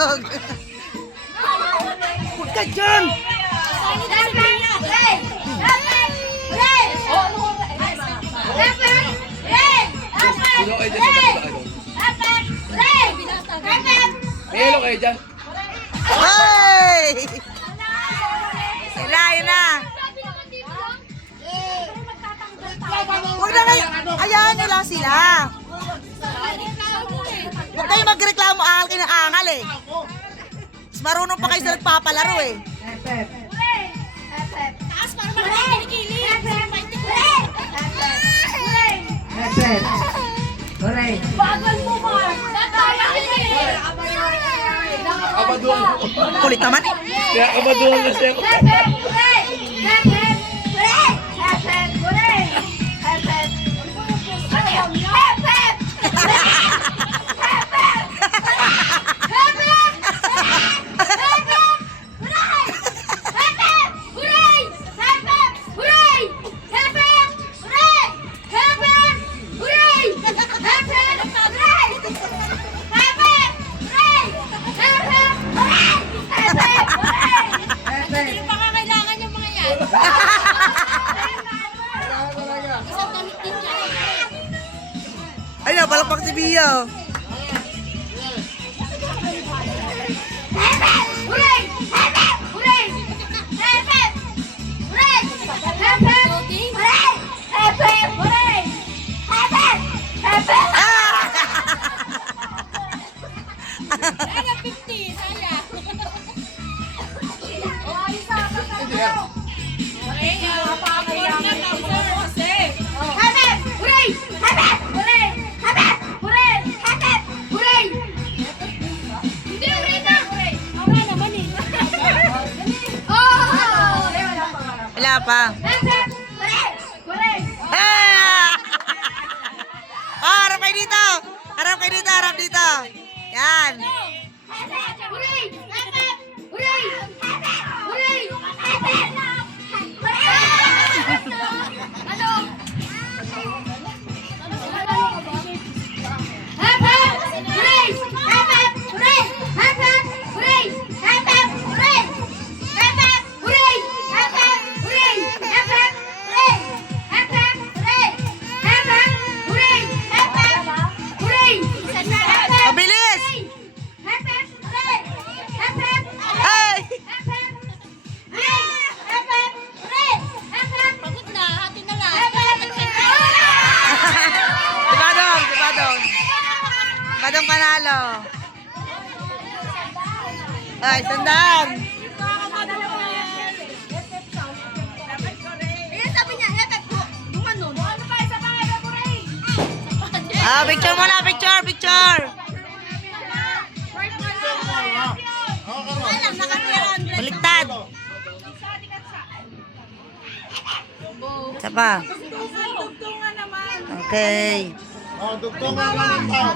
Badog. Huwag ka dyan. Hello kayo dyan. Hey! Sila, yun na. Huwag na kayo. Ayahan nyo lang sila. Huwag kayo magreklamo, angal kayo ng angal eh. Mas marunong pa kayo sa nagpapalaro eh. Taas para makakili. Bagal mo, Mark. Kabaduan ko. Kulit naman eh. Kaya kabaduan kasi ako. Hindi pa kailangan yung mga yan. Isang damit din yan. Ayun, palakpak si Bio. Ano, 50, saya. Wala pa. Ah! Oh, harap kayo dito. Harap kayo dito, harap dito. Yan. Mabilis! Ay! Pagod na, hati na lang. Si Badong, si Badong. Badong panalo. Ay, sandaan. Ah, picture muna, picture, picture. Baliktad. Isa pa. Okay. Oh, dugtungan lang ito.